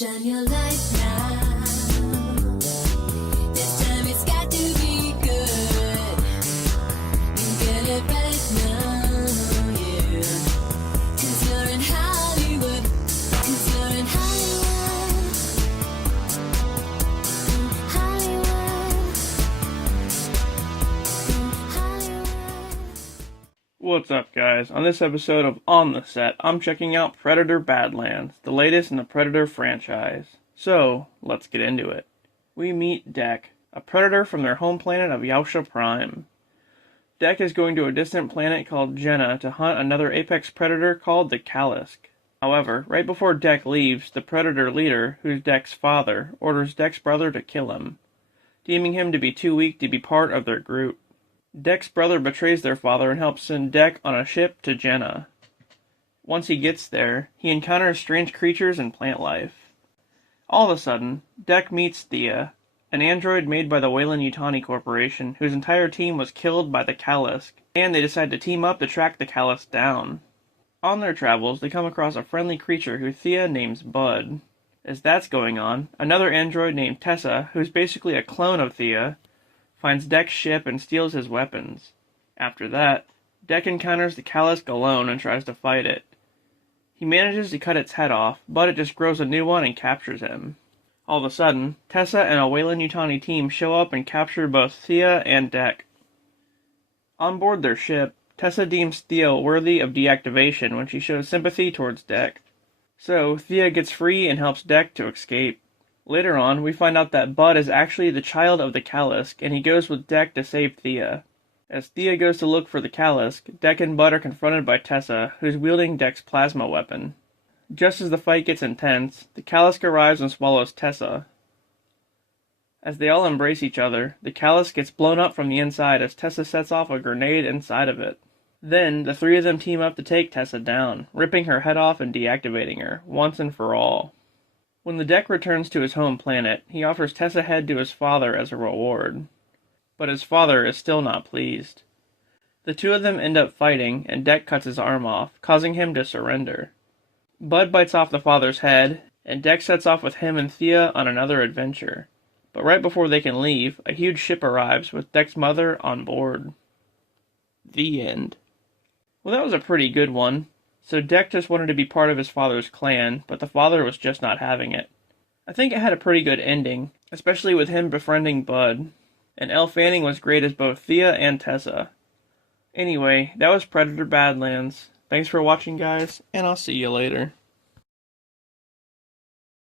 Shine your light now. This time it's got to be good. You get it right now, yeah. 'Cause you're in Hollywood. 'Cause you're in Hollywood. Hollywood. Hollywood. What's up, guys? On this episode of On the Set, I'm checking out Predator Badlands, the latest in the Predator franchise. So, let's get into it. We meet Dek, a predator from their home planet of Youtja Prime. Dek is going to a distant planet called Jenna to hunt another apex predator called the Kalisk. However, right before Dek leaves, the predator leader, who's Dek's father, orders Dek's brother to kill him, deeming him to be too weak to be part of their group. Dek's brother betrays their father and helps send Dek on a ship to Jenna. Once he gets there, he encounters strange creatures and plant life. All of a sudden, Dek meets Thia, an android made by the Weyland-Yutani Corporation, whose entire team was killed by the Kalisk, and they decide to team up to track the Kalisk down. On their travels, they come across a friendly creature who Thia names Bud. As that's going on, another android named Tessa, who's basically a clone of Thia, finds Dek's ship and steals his weapons. After that, Dek encounters the Kalisk alone and tries to fight it. He manages to cut its head off, but it just grows a new one and captures him. All of a sudden, Tessa and a Weyland-Yutani team show up and capture both Thia and Dek. On board their ship, Tessa deems Thia worthy of deactivation when she shows sympathy towards Dek. So, Thia gets free and helps Dek to escape. Later on, we find out that Bud is actually the child of the Kalisk, and he goes with Dek to save Thia. As Thia goes to look for the Kalisk, Dek and Bud are confronted by Tessa, who's wielding Dek's plasma weapon. Just as the fight gets intense, the Kalisk arrives and swallows Tessa. As they all embrace each other, the Kalisk gets blown up from the inside as Tessa sets off a grenade inside of it. Then, the three of them team up to take Tessa down, ripping her head off and deactivating her, once and for all. When the Dek returns to his home planet, he offers Tessa's head to his father as a reward. But his father is still not pleased. The two of them end up fighting, and Dek cuts his arm off, causing him to surrender. Bud bites off the father's head, and Dek sets off with him and Thia on another adventure. But right before they can leave, a huge ship arrives with Dek's mother on board. The end. Well, that was a pretty good one. So Dek just wanted to be part of his father's clan, but the father was just not having it. I think it had a pretty good ending, especially with him befriending Bud. And Elle Fanning was great as both Thia and Tessa. Anyway, that was Predator Badlands. Thanks for watching, guys, and I'll see you later.